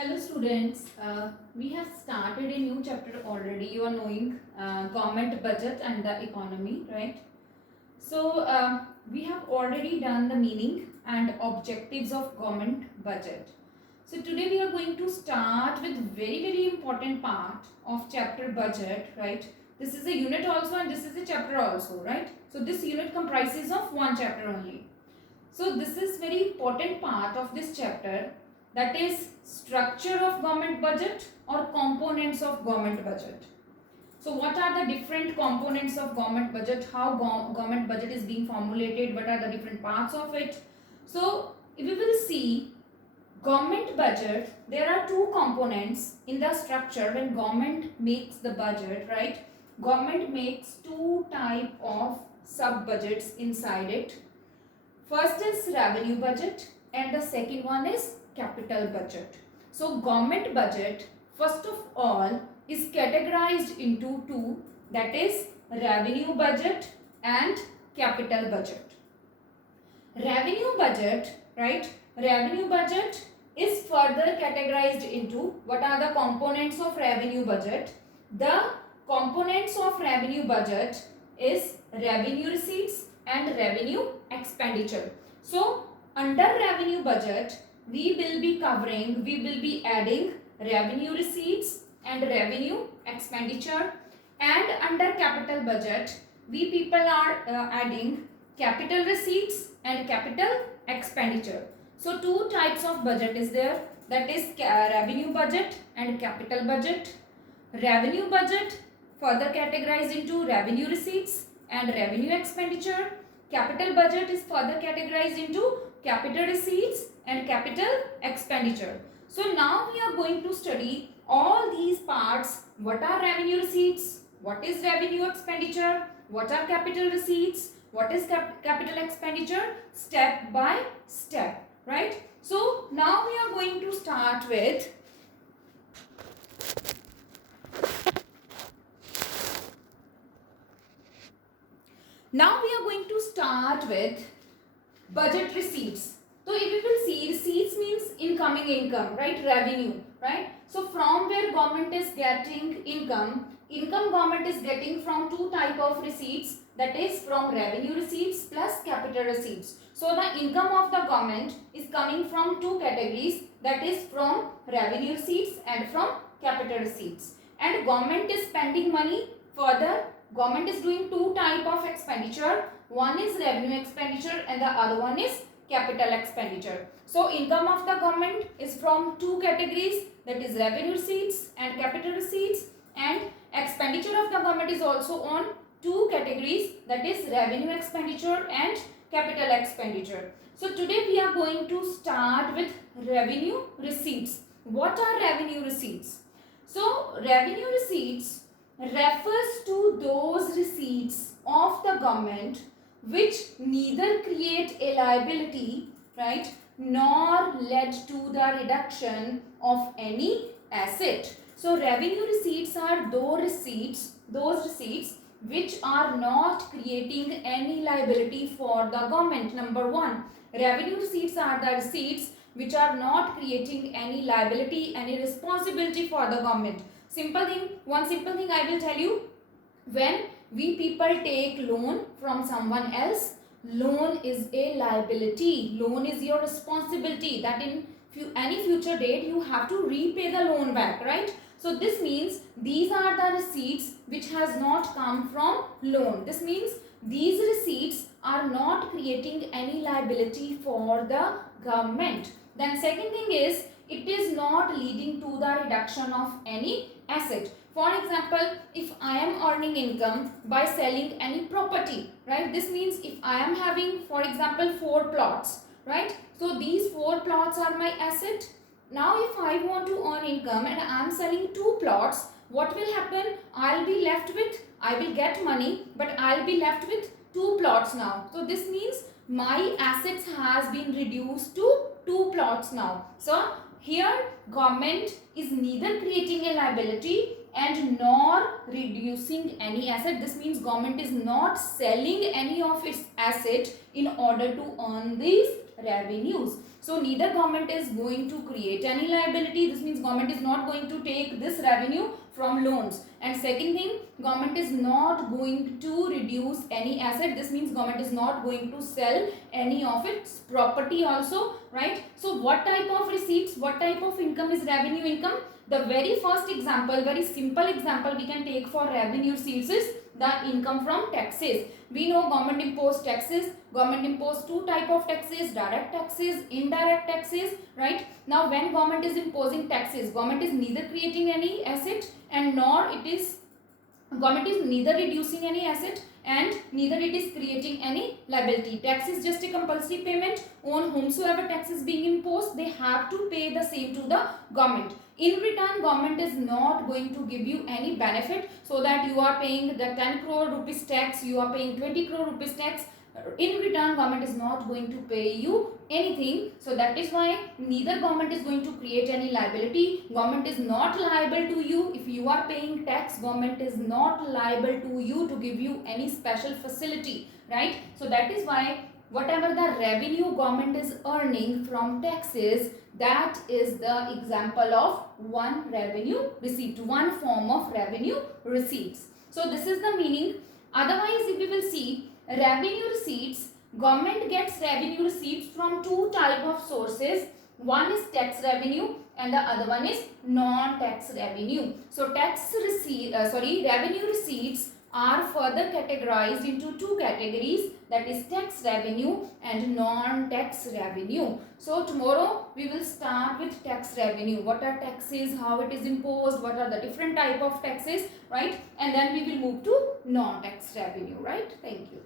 Hello students, we have started a new chapter already. You are knowing government budget and the economy, right? So we have already done the meaning and objectives of government budget. So today we are going to start with very important part of chapter budget, right? This is a unit also and this is a chapter also, right? So this unit comprises of one chapter only. So this is very important part of this chapter, that is structure of government budget or components of government budget. So what are the different components of government budget, how government budget is being formulated, what are the different parts of it. So if we will see government budget, there are two components in the structure. When government makes the budget, right, government makes two type of sub budgets inside it. First is revenue budget and the second one is capital budget. So government budget first of all is categorized into two, that is revenue budget and capital budget. Revenue budget, right? Revenue budget is further categorized into what are the components of revenue budget. The components of revenue budget is revenue receipts and revenue expenditure. So under revenue budget we will be adding revenue receipts and revenue expenditure, and under capital budget we people are adding capital receipts and capital expenditure. So two types of budget is there, that is revenue budget and capital budget. Revenue budget further categorized into revenue receipts and revenue expenditure. Capital budget is further categorized into capital receipts and capital expenditure. So now we are going to study all these parts. What are revenue receipts? What is revenue expenditure? What are capital receipts? What is capital expenditure? Step by step, right? So now we are going to start with budget receipts. So if we will see, receipts means incoming income, right? Revenue, right? So from where government is getting income government is getting from two type of receipts, that is from revenue receipts plus capital receipts. So the income of the government is coming from two categories, that is from revenue receipts and from capital receipts. And government is spending money. Further, government is doing two type of expenditure. One is revenue expenditure and the other one is capital expenditure. So income of the government is from two categories, that is revenue receipts and capital receipts, and expenditure of the government is also on two categories, that is revenue expenditure and capital expenditure. So today we are going to start with revenue receipts. What are revenue receipts? So revenue receipts refers to those receipts of the government which neither create a liability, right, nor led to the reduction of any asset. So revenue receipts are those receipts which are not creating any liability for the government. Number one, revenue receipts are the receipts which are not creating any liability, any responsibility for the government. One simple thing I will tell you. When we people take loan from someone else, loan is a liability. Loan is your responsibility, that in any future date you have to repay the loan back, right? So this means these are the receipts which has not come from loan. This means these receipts are not creating any liability for the government. Then second thing is, it is not leading to the reduction of any asset. For example, if I am earning income by selling any property, right? This means if I am having, for example, 4 plots, right? So these 4 plots are my asset. Now if I want to earn income and I am selling 2 plots, what will happen? I will get money, but I will be left with 2 plots now. So this means my assets has been reduced to 2 plots now. So here government is neither creating a liability and nor reducing any asset. This means government is not selling any of its asset in order to earn these revenues. So neither government is going to create any liability. This means government is not going to take this revenue from loans. And second thing, government is not going to reduce any asset. This means government is not going to sell any of its property also, right? So what type of receipts, what type of income is revenue income? The very first example, very simple example we can take for revenue receipts is the income from taxes. We know government impose taxes. Government impose two type of taxes, direct taxes, indirect taxes, right? Now when government is imposing taxes, government is neither creating any asset and nor it is, government is neither reducing any asset and neither it is creating any liability. Tax is just a compulsory payment. On whomsoever tax is being imposed, they have to pay the same to the government. In return, government is not going to give you any benefit, so that you are paying the 10 crore rupees tax, you are paying 20 crore rupees tax. In return, government is not going to pay you anything. So that is why neither government is going to create any liability. Government is not liable to you. If you are paying tax, government is not liable to you to give you any special facility, right? So that is why whatever the revenue government is earning from taxes, that is the example of one revenue receipt, one form of revenue receipts. So this is the meaning. Otherwise, if we will see revenue receipts, government gets revenue receipts from two type of sources. One is tax revenue and the other one is non-tax revenue. So revenue receipts are further categorized into two categories, that is tax revenue and non-tax revenue. So tomorrow we will start with tax revenue. What are taxes, how it is imposed, what are the different type of taxes, right? And then we will move to non-tax revenue, right? Thank you.